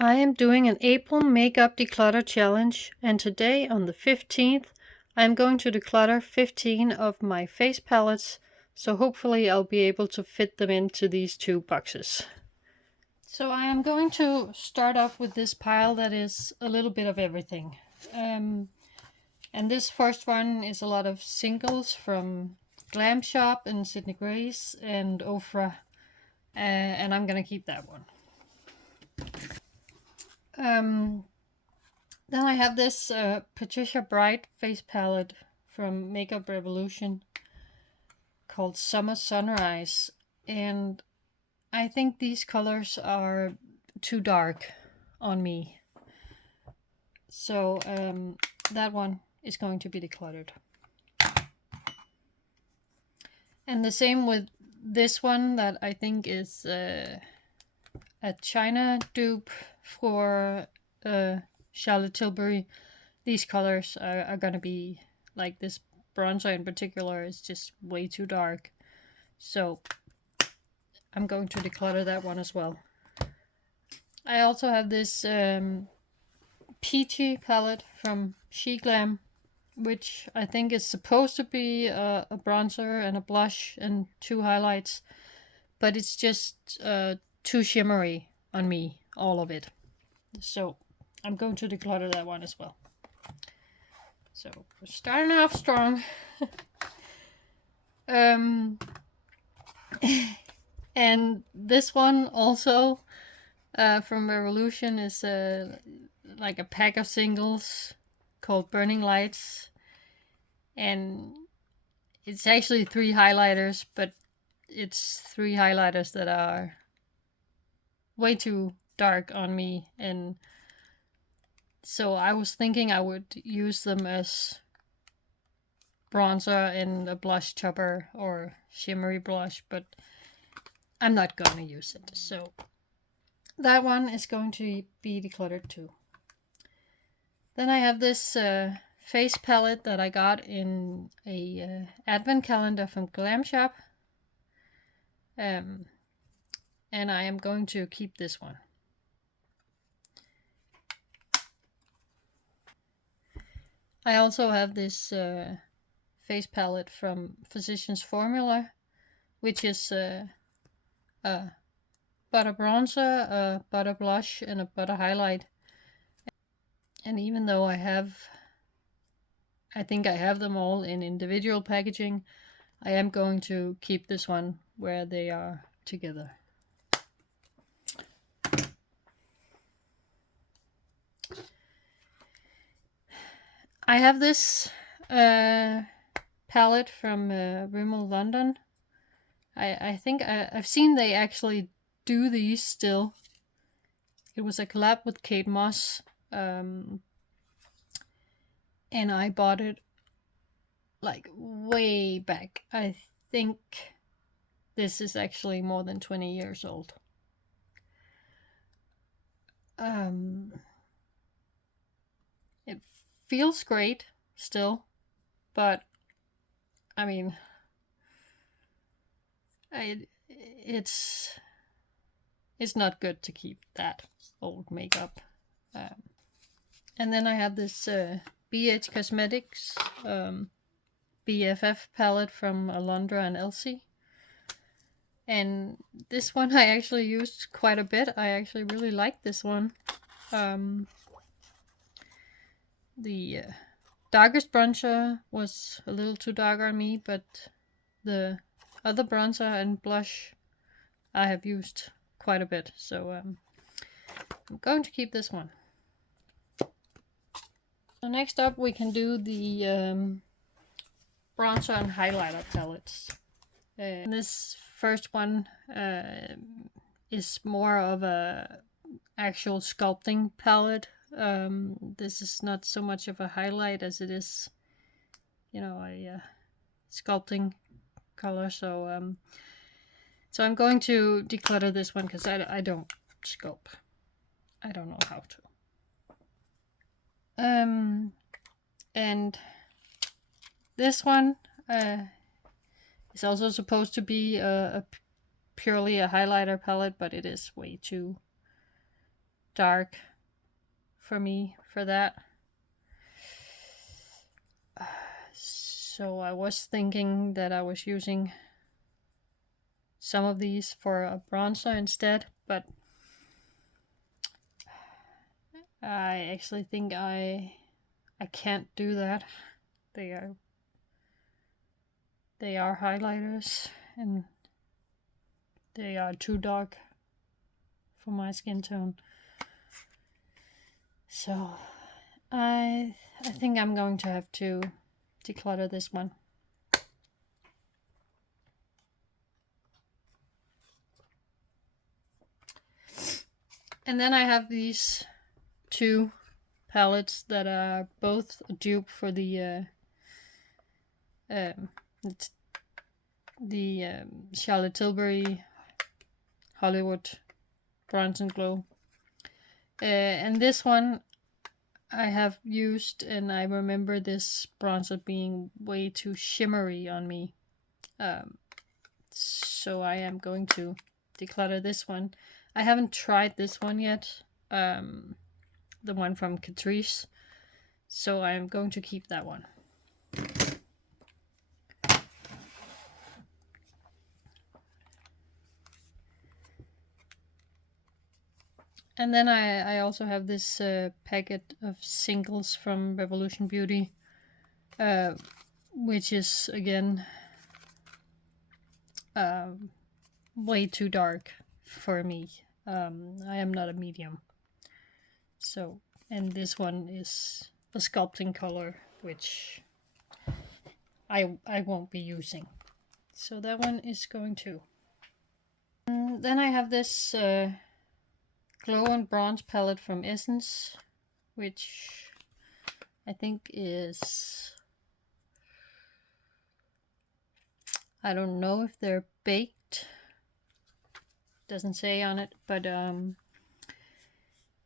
I am doing an April makeup declutter challenge, and today on the 15th, I'm going to declutter 15 of my face palettes, so hopefully I'll be able to fit them into these two boxes. So I am going to start off with this pile that is a little bit of everything. And this first one is a lot of singles from Glam Shop and Sydney Grace and Ofra, and I'm gonna keep that one. Then I have this Patricia Bright face palette from Makeup Revolution called Summer Sunrise, and I think these colors are too dark on me, so that one is going to be decluttered. And the same with this one that I think is a China dupe for Charlotte Tilbury. These colors are gonna be like this bronzer in particular is just way too dark, so I'm going to declutter that one as well. I also have this peachy palette from She Glam, which I think is supposed to be a bronzer and a blush and two highlights, but it's just too shimmery on me, all of it. So I'm going to declutter that one as well. So we're starting off strong. And this one also from Revolution is like a pack of singles called Burning Lights, and it's actually 3 highlighters, but it's 3 highlighters that are way too dark on me, and so I was thinking I would use them as bronzer and a blush topper or shimmery blush, but I'm not gonna use it, so that one is going to be decluttered too. Then I have this face palette that I got in a advent calendar from Glam Shop, and I am going to keep this one. I also have this face palette from Physicians Formula, which is a butter bronzer, a butter blush, and a butter highlight. And even though I think I have them all in individual packaging, I am going to keep this one where they are together. I have this palette from Rimmel London. I think I've seen they actually do these still. It was a collab with Kate Moss, and I bought it like way back. I think this is actually more than 20 years old. It feels great still, but I mean, it's not good to keep that old makeup. And then I have this BH Cosmetics BFF palette from Alondra and Elsie. And this one I actually used quite a bit. I actually really like this one. The darkest bronzer was a little too dark on me, but the other bronzer and blush I have used quite a bit, so I'm going to keep this one. So next up we can do the bronzer and highlighter palettes. This first one is more of a actual sculpting palette. This is not so much of a highlight as it is, you know, a sculpting color. So so I'm going to declutter this one because I don't sculpt. I don't know how to. And this one is also supposed to be purely a highlighter palette, but it is way too dark for me for that. So I was thinking that I was using some of these for a bronzer instead, but I actually think I can't do that. They are highlighters and they are too dark for my skin tone. So I think I'm going to have to declutter this one. And then I have these two palettes that are both a dupe for the Charlotte Tilbury Hollywood Bronze and Glow. And this one I have used, and I remember this bronzer being way too shimmery on me. So I am going to declutter this one. I haven't tried this one yet, the one from Catrice, so I am going to keep that one. And then I also have this packet of singles from Revolution Beauty, which is again way too dark for me. I am not a medium. So, and this one is a sculpting color, which I won't be using. So that one is going to. And then I have this Glow and Bronze palette from Essence, which I think is, I don't know if they're baked, doesn't say on it, but and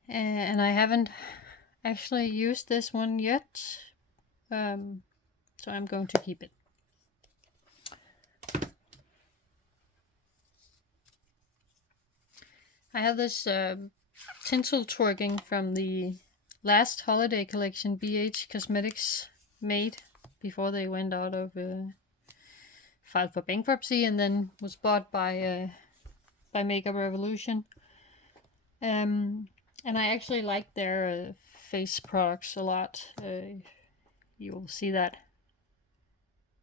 I haven't actually used this one yet, so I'm going to keep it. I have this tinsel twerking from the last holiday collection BH Cosmetics made before they went out of filed for bankruptcy and then was bought by Makeup Revolution. And I actually like their face products a lot. You will see that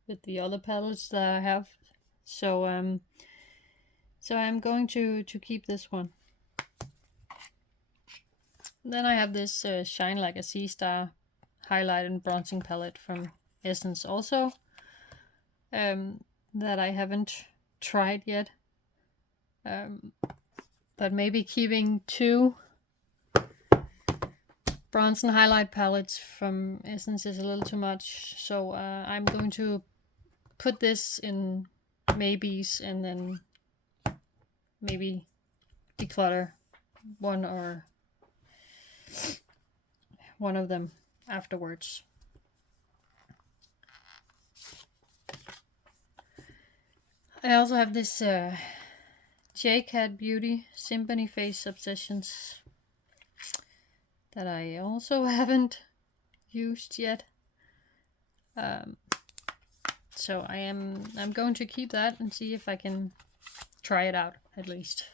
with the other palettes that I have. So so I'm going to keep this one. Then I have this Shine Like a Sea Star highlight and bronzing palette from Essence also, that I haven't tried yet. But maybe keeping two bronze and highlight palettes from Essence is a little too much. So I'm going to put this in maybes and then maybe declutter one of them afterwards. I also have this J-Cat Beauty Symphony Face Obsessions that I also haven't used yet. So I'm going to keep that and see if I can try it out at least.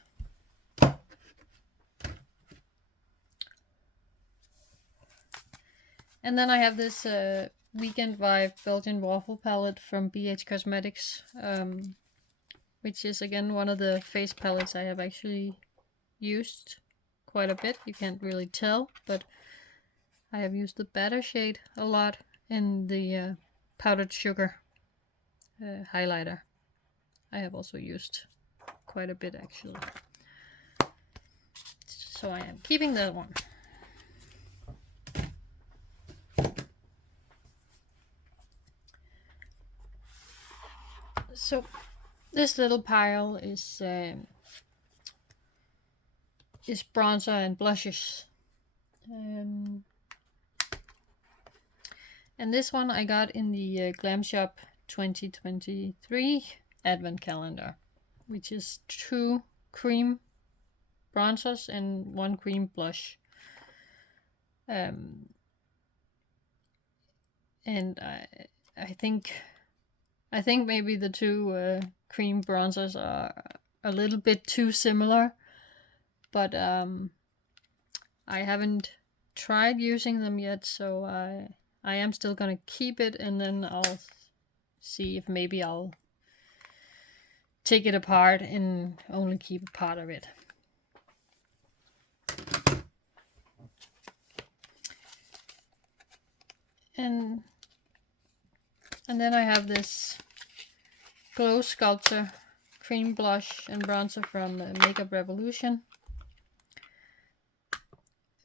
And then I have this Weekend Vibe Belgian Waffle palette from BH Cosmetics, which is again one of the face palettes I have actually used quite a bit. You can't really tell, but I have used the Batter shade a lot in the Powdered Sugar highlighter. I have also used quite a bit actually. So I am keeping that one. So this little pile is bronzer and blushes. And this one I got in the Glam Shop 2023 Advent Calendar, which is 2 cream bronzers and 1 cream blush. And I think maybe the 2 cream bronzers are a little bit too similar, but I haven't tried using them yet, so I am still gonna keep it, and then I'll see if maybe I'll take it apart and only keep a part of it. And then I have this Glow Sculptor cream blush and bronzer from Makeup Revolution.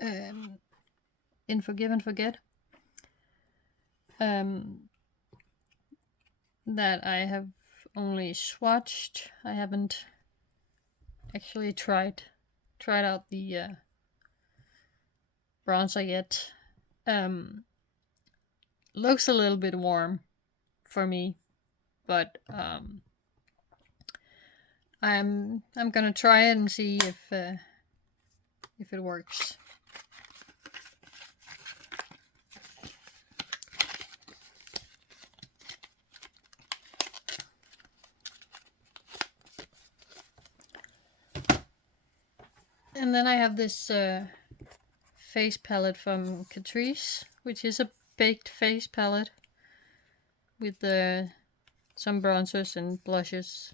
In Forgive and Forget. That I have only swatched. I haven't actually tried out the bronzer yet. Looks a little bit warm for me, but I'm gonna try it and see if it works. And then I have this face palette from Catrice, which is a baked face palette with some bronzers and blushes.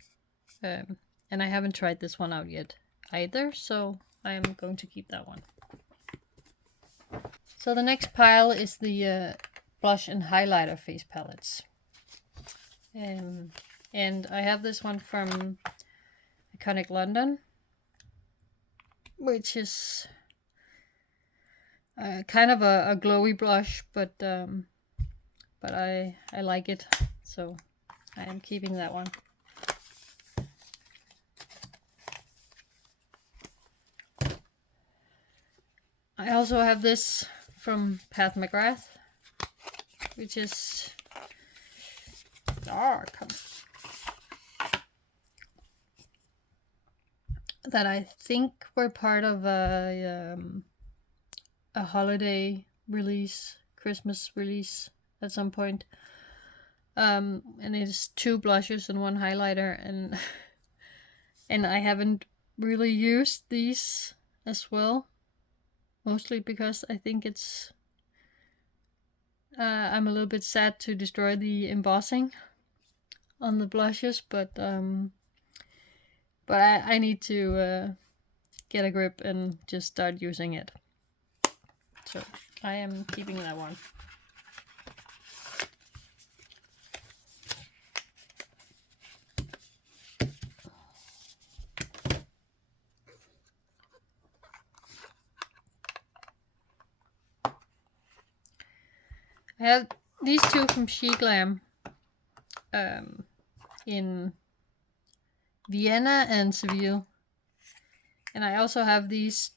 And I haven't tried this one out yet either, so I am going to keep that one. So the next pile is the blush and highlighter face palettes. And I have this one from Iconic London, which is kind of a glowy blush, but I like it, so I am keeping that one. I also have this from Pat McGrath, which is dark. That I think were part of a holiday release, Christmas release at some point. And it's 2 blushes and 1 highlighter, and I haven't really used these as well, mostly because I think it's I'm a little bit sad to destroy the embossing on the blushes, but I need to get a grip and just start using it. So I am keeping that one. I have these 2 from She Glam in Vienna and Seville. And I also have these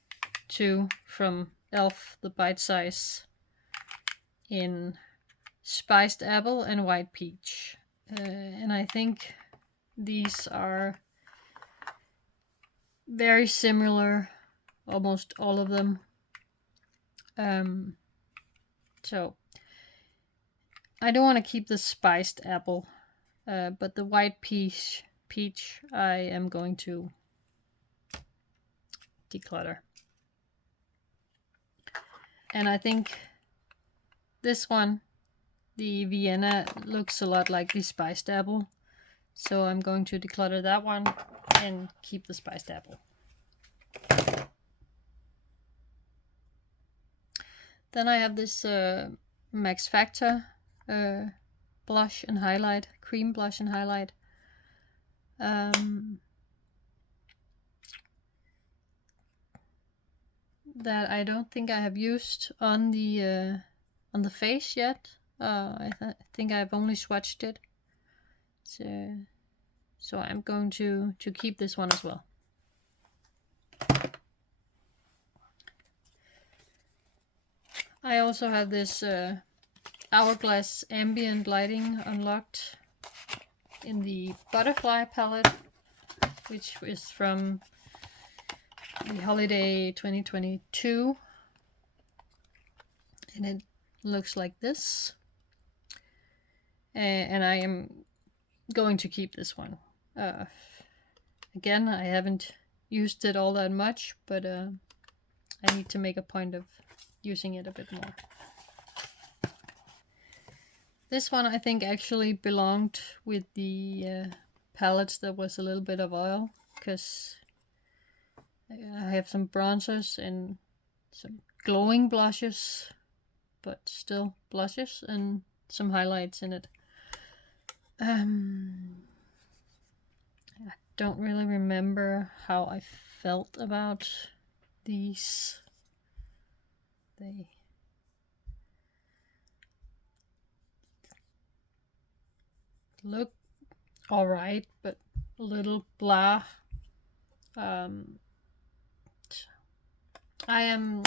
2 from e.l.f. the Bite Size in Spiced Apple and White Peach. And I think these are very similar, almost all of them. So I don't want to keep the Spiced Apple, but the White Peach I am going to declutter. And I think this one, the Vienna, looks a lot like the Spiced Apple, so I'm going to declutter that one and keep the Spiced Apple. Then I have this Max Factor blush and highlight, cream blush and highlight. That I don't think I have used on the face yet. I think I've only swatched it. So I'm going to keep this one as well. I also have this Hourglass Ambient Lighting Unlocked in the Butterfly palette, which is from the holiday 2022, and it looks like this. And I am going to keep this one. Again, I haven't used it all that much, but I need to make a point of using it a bit more. This one I think actually belonged with the palettes that was a little bit of oil, because I have some bronzers and some glowing blushes, but still blushes, and some highlights in it. I don't really remember how I felt about these. They look alright, but a little blah. I'm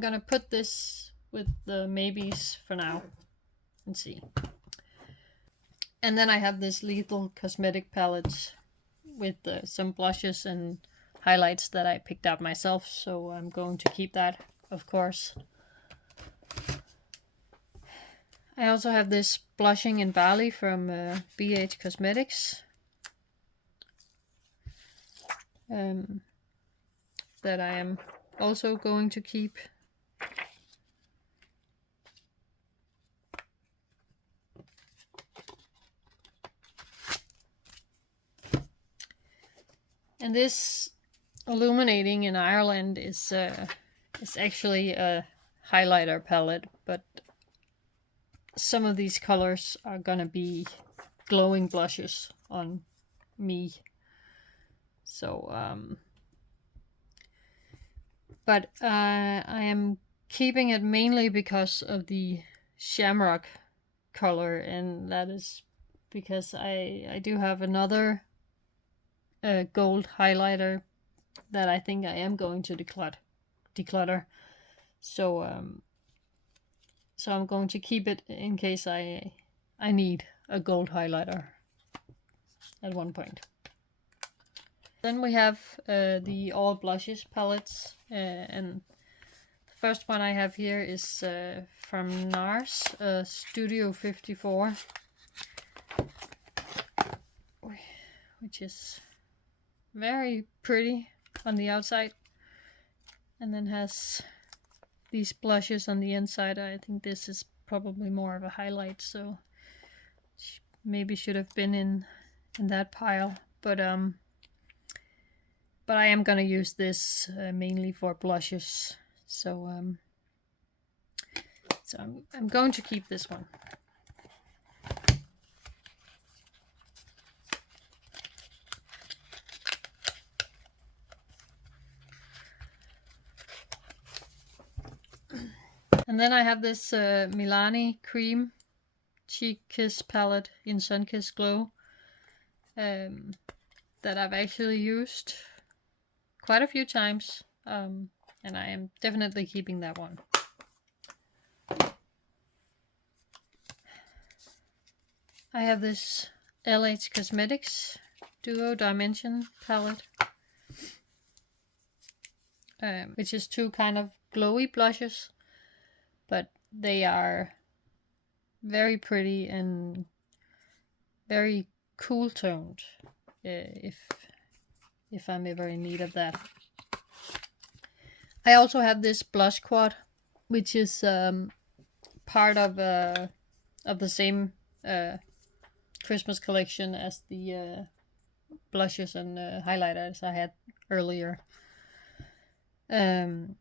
gonna put this with the maybes for now and see. And then I have this Lethal Cosmetic palette with some blushes and highlights that I picked out myself, so I'm going to keep that, of course. I also have this Blushing in Bali from BH Cosmetics that I am also going to keep. And this Illuminating in Ireland is actually a highlighter palette, but some of these colors are gonna be glowing blushes on me. So, but I am keeping it mainly because of the shamrock color, and that is because I do have another gold highlighter that I think I am going to declutter. So so I'm going to keep it in case I need a gold highlighter at one point. Then we have the all blushes palettes, and the first one I have here is from NARS, Studio 54, which is very pretty on the outside, and then has these blushes on the inside. I think this is probably more of a highlight, so maybe should have been in that pile, but I am gonna use this mainly for blushes, so I'm going to keep this one. And then I have this Milani Cream Cheek Kiss palette in Sun Kiss Glow that I've actually used quite a few times, and I am definitely keeping that one. I have this LH Cosmetics Duo Dimension palette, which is two kind of glowy blushes, but they are very pretty and very cool toned, if I'm ever in need of that. I also have this blush quad, which is part of the same Christmas collection as the blushes and highlighters I had earlier. And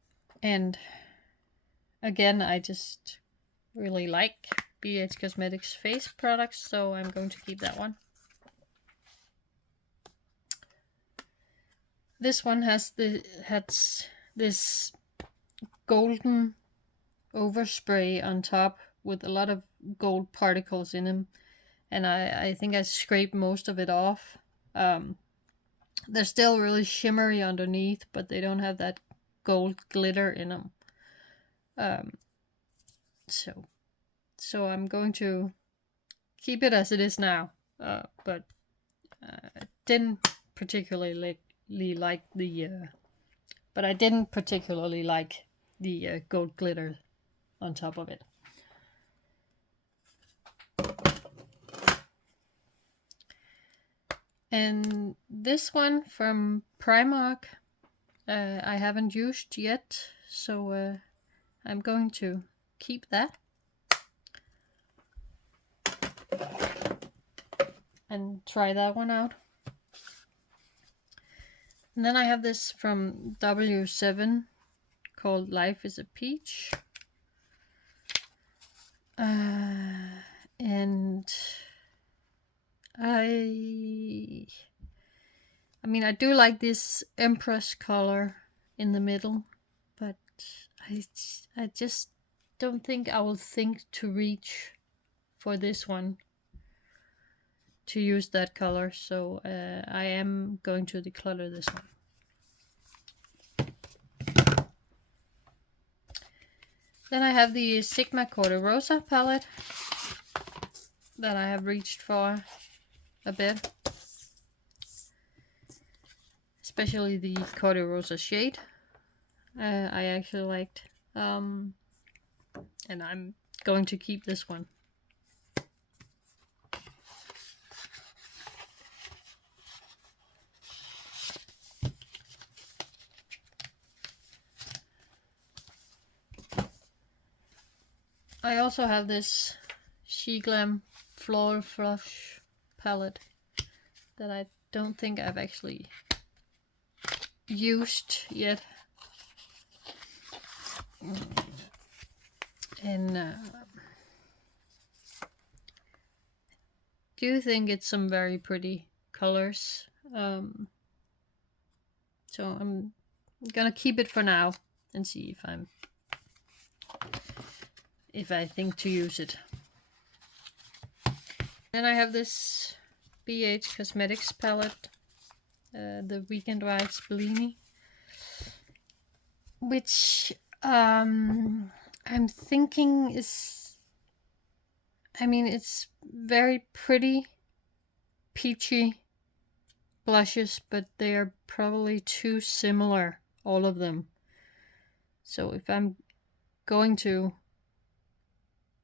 again, I just really like BH Cosmetics face products, so I'm going to keep that one. This one has this golden overspray on top with a lot of gold particles in them, and I think I scraped most of it off. They're still really shimmery underneath, but they don't have that gold glitter in them. So I'm going to keep it as it is now, but didn't particularly like the but I didn't particularly like the gold glitter on top of it. And this one from Primark, I haven't used yet, so I'm going to keep that. And try that one out. And then I have this from W7 called Life is a Peach. And I mean, I do like this Empress color in the middle, but I just don't think I will think to reach for this one to use that color, so I am going to declutter this one. Then I have the Sigma Corte Rosa palette that I have reached for a bit, especially the Corte Rosa shade. I actually liked, and I'm going to keep this one. I also have this She Glam Floral Flush palette that I don't think I've actually used yet. And do think it's some very pretty colors. So I'm gonna keep it for now and see if I think to use it. Then I have this BH Cosmetics palette, the Weekend Vibes Bellini, which I'm thinking is, I mean, it's very pretty peachy blushes, but they are probably too similar, all of them. So if I'm going to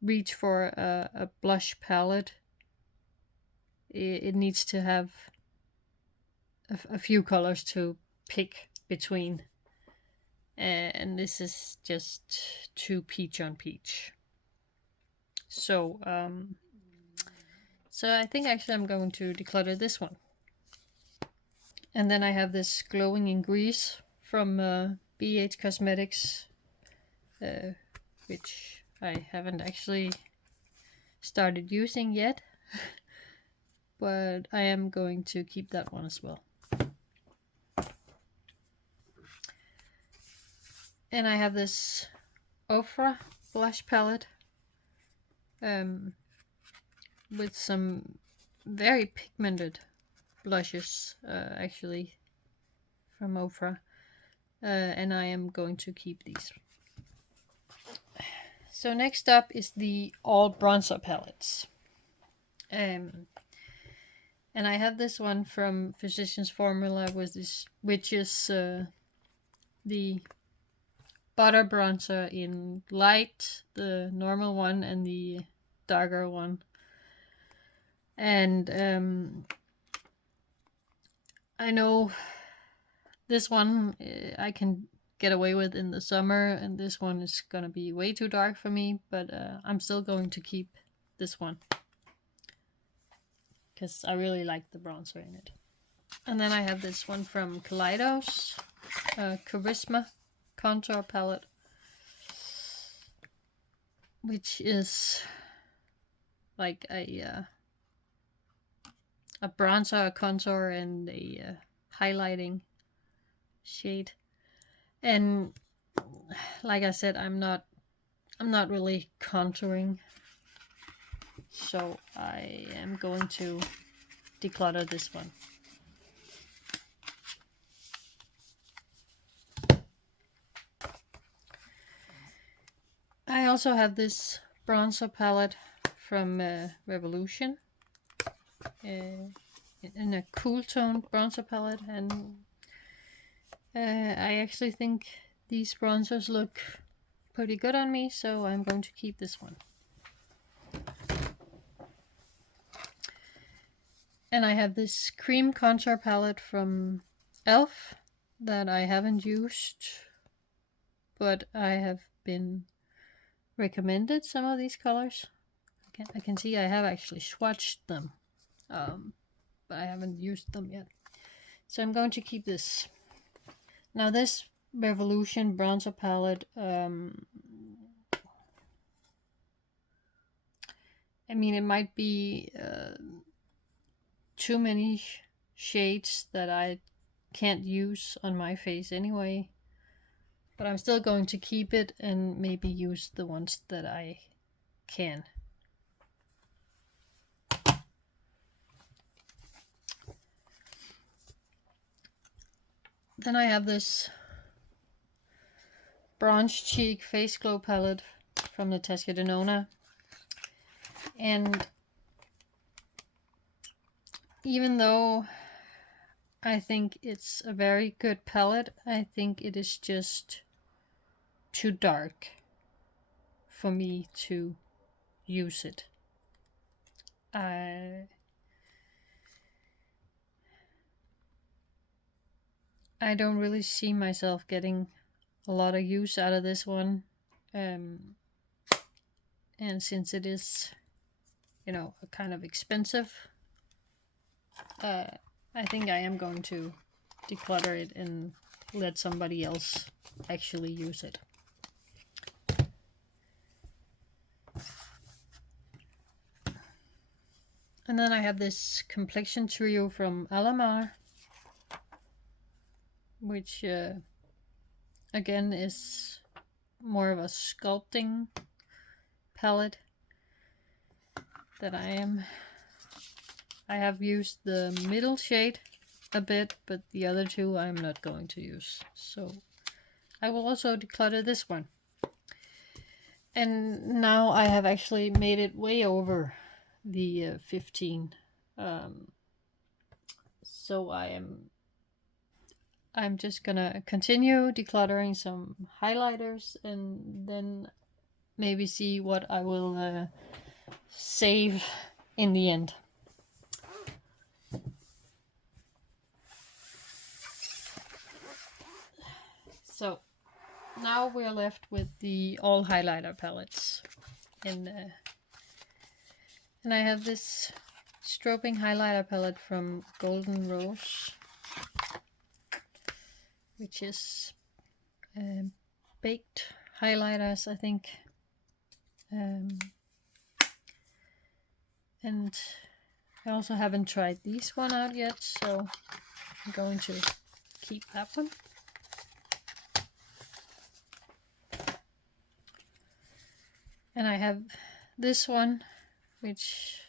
reach for a blush palette, it needs to have a few colors to pick between, and this is just too peach on peach. So I think actually I'm going to declutter this one. And then I have this Glowing in Grease from BH Cosmetics, which I haven't actually started using yet, but I am going to keep that one as well. And I have this Ofra blush palette with some very pigmented blushes, actually, from Ofra, and I am going to keep these. So next up is the all bronzer palettes, and I have this one from Physicians Formula, which is the butter bronzer in light, the normal one, and the darker one. And I know this one I can get away with in the summer, and this one is gonna be way too dark for me, but I'm still going to keep this one because I really like the bronzer in it. And then I have this one from Kaleidos, Charisma Contour Palette, which is like a bronzer, a contour, and a highlighting shade. And like I said, I'm not really contouring, so I am going to declutter this one. I also have this bronzer palette from Revolution, in a cool tone bronzer palette, and I actually think these bronzers look pretty good on me, so I'm going to keep this one. And I have this cream contour palette from e.l.f. that I haven't used, but I have been recommended some of these colors. I can see I have actually swatched them, but I haven't used them yet. So I'm going to keep this. Now this Revolution bronzer palette, I mean, it might be too many shades that I can't use on my face anyway, but I'm still going to keep it and maybe use the ones that I can. Then I have this Bronze Cheek Face Glow palette from Natasha Denona, and even though I think it's a very good palette, I think it is just too dark for me to use it. I don't really see myself getting a lot of use out of this one, and since it is, you know, kind of expensive, I think I am going to declutter it and let somebody else actually use it. And then I have this complexion trio from Alamar, which again is more of a sculpting palette that I have used the middle shade a bit, but the other two I'm not going to use. So I will also declutter this one. And now I have actually made it way over the 15. So I'm just gonna continue decluttering some highlighters and then maybe see what I will save in the end. So now we're left with the all highlighter palettes, and I have this strobing highlighter palette from Golden Rose, which is baked highlighters, I think, and I also haven't tried this one out yet, so I'm going to keep that one. And I have this one, which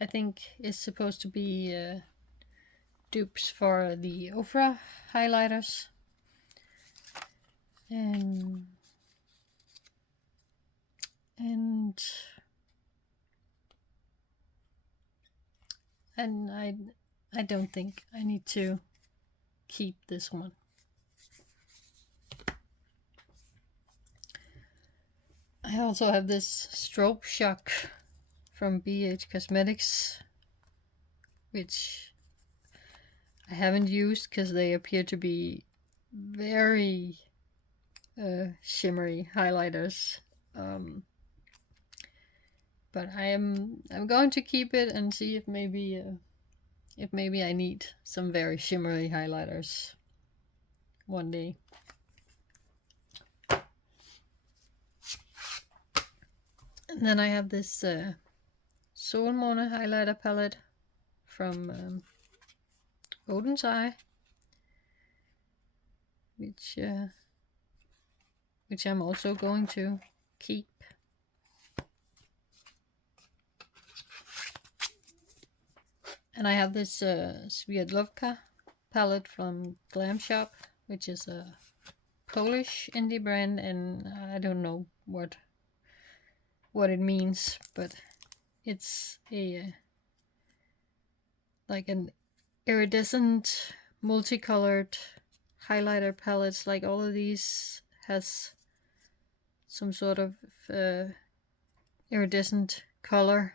I think is supposed to be dupes for the Ofra highlighters. And I don't think I need to keep this one. I also have this Strobe Shock from BH Cosmetics, which I haven't used because they appear to be very shimmery highlighters. But I'm going to keep it and see if maybe I need some very shimmery highlighters one day. And then I have this Soul Mona highlighter palette from Odin's Eye, which I'm also going to keep. And I have this Sviatlovka palette from Glam Shop, which is a Polish indie brand, and I don't know what it means, but it's a like an iridescent multicolored highlighter palettes, like all of these has some sort of iridescent color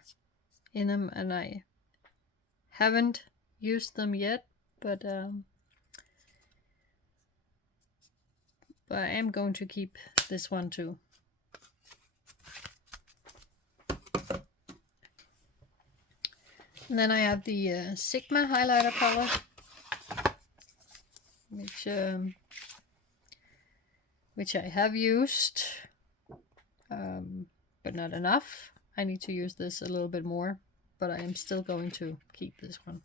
in them, and I haven't used them yet, but I am going to keep this one too. And then I have the Sigma highlighter palette, which I have used, but not enough. I need to use this a little bit more, but I am still going to keep this one.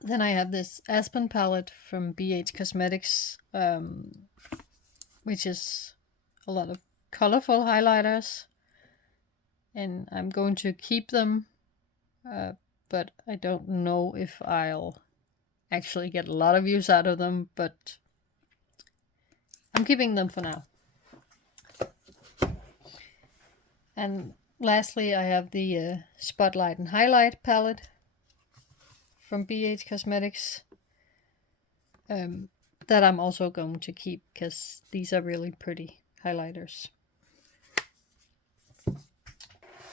Then I have this Aspen palette from BH Cosmetics, which is a lot of colorful highlighters, and I'm going to keep them, but I don't know if I'll actually get a lot of use out of them, but I'm keeping them for now. And lastly, I have the Spotlight and Highlight palette from BH Cosmetics, that I'm also going to keep because these are really pretty highlighters.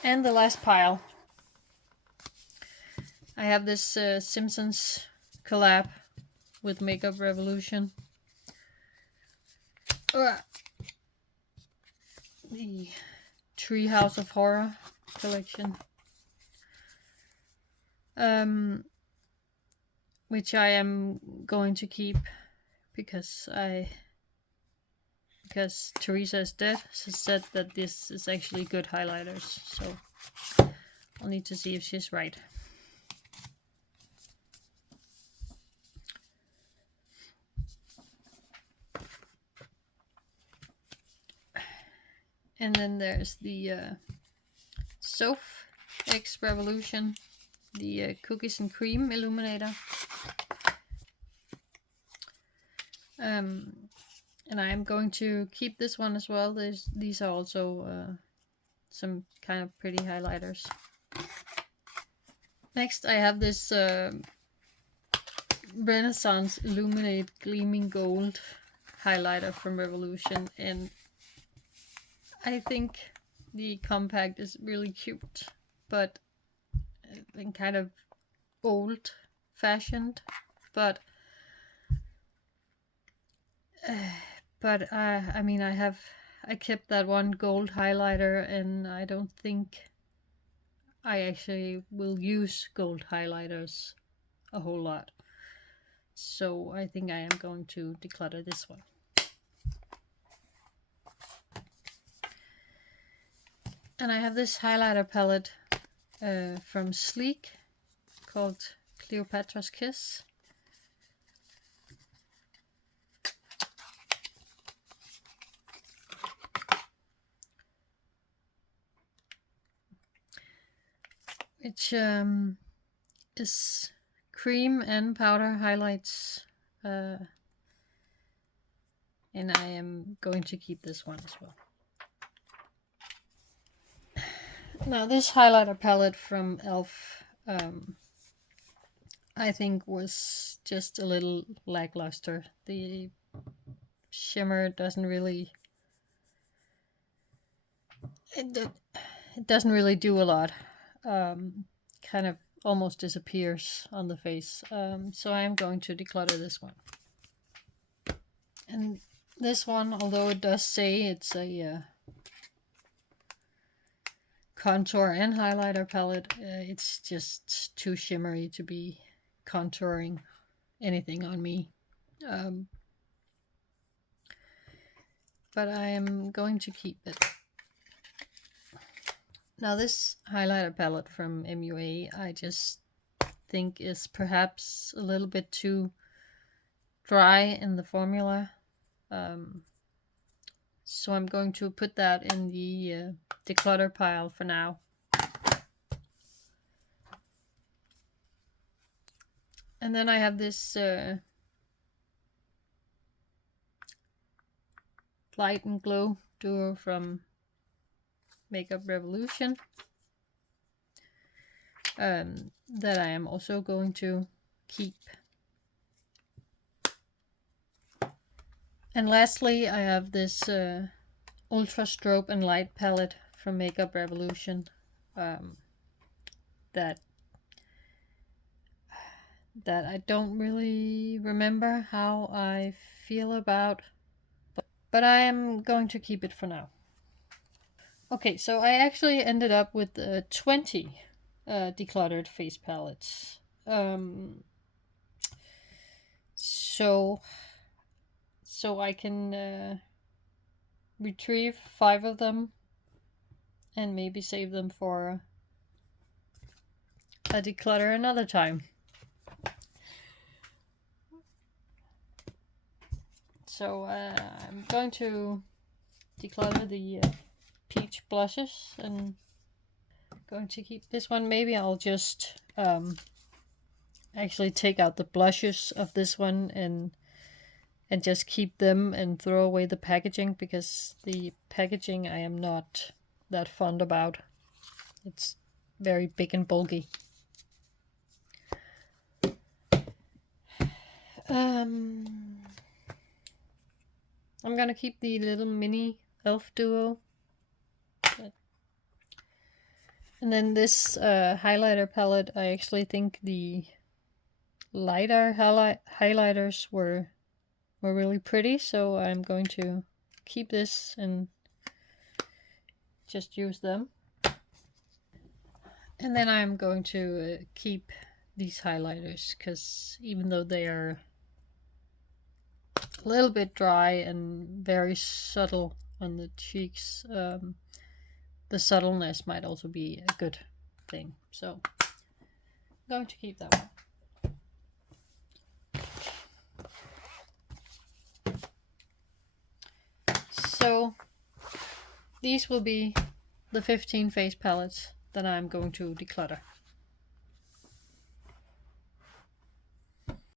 And the last pile, I have this Simpsons collab with Makeup Revolution. The Treehouse of Horror collection, which I am going to keep because Teresa is dead. She said that this is actually good highlighters, so I'll need to see if she's right. And then there's the Soph X Revolution, the Cookies and Cream Illuminator. And I am going to keep this one as well. These are also some kind of pretty highlighters. Next I have this Renaissance Illuminate Gleaming Gold highlighter from Revolution, and I think the compact is really cute, but and kind of old fashioned, but I mean, I kept that one gold highlighter, and I don't think I actually will use gold highlighters a whole lot, so I think I am going to declutter this one. And I have this highlighter palette from Sleek called Cleopatra's Kiss. Which is cream and powder highlights, and I am going to keep this one as well. Now this highlighter palette from e.l.f. I think was just a little lackluster. The shimmer doesn't really, it doesn't really do a lot. Kind of almost disappears on the face. So I am going to declutter this one. And this one, although it does say it's a contour and highlighter palette, it's just too shimmery to be contouring anything on me. But I am going to keep it. Now this highlighter palette from MUA, I just think is perhaps a little bit too dry in the formula. So I'm going to put that in the declutter pile for now. And then I have this Light and Glow duo from Makeup Revolution, that I am also going to keep. And lastly, I have this Ultra Strobe and Light palette from Makeup Revolution that I don't really remember how I feel about, but I am going to keep it for now. Okay, so I actually ended up with 20 decluttered face palettes. So I can retrieve 5 of them and maybe save them for a declutter another time. So I'm going to declutter the peach blushes, and I'm going to keep this one. Maybe I'll just actually take out the blushes of this one and just keep them and throw away the packaging, because the packaging I am not that fond about. It's very big and bulky. I'm gonna keep the little mini elf duo. And then this highlighter palette, I actually think the lighter highlighters were really pretty, so I'm going to keep this and just use them. And then I'm going to keep these highlighters, because even though they are a little bit dry and very subtle on the cheeks, the subtleness might also be a good thing. So I'm going to keep that one. So these will be the 15 face palettes that I'm going to declutter.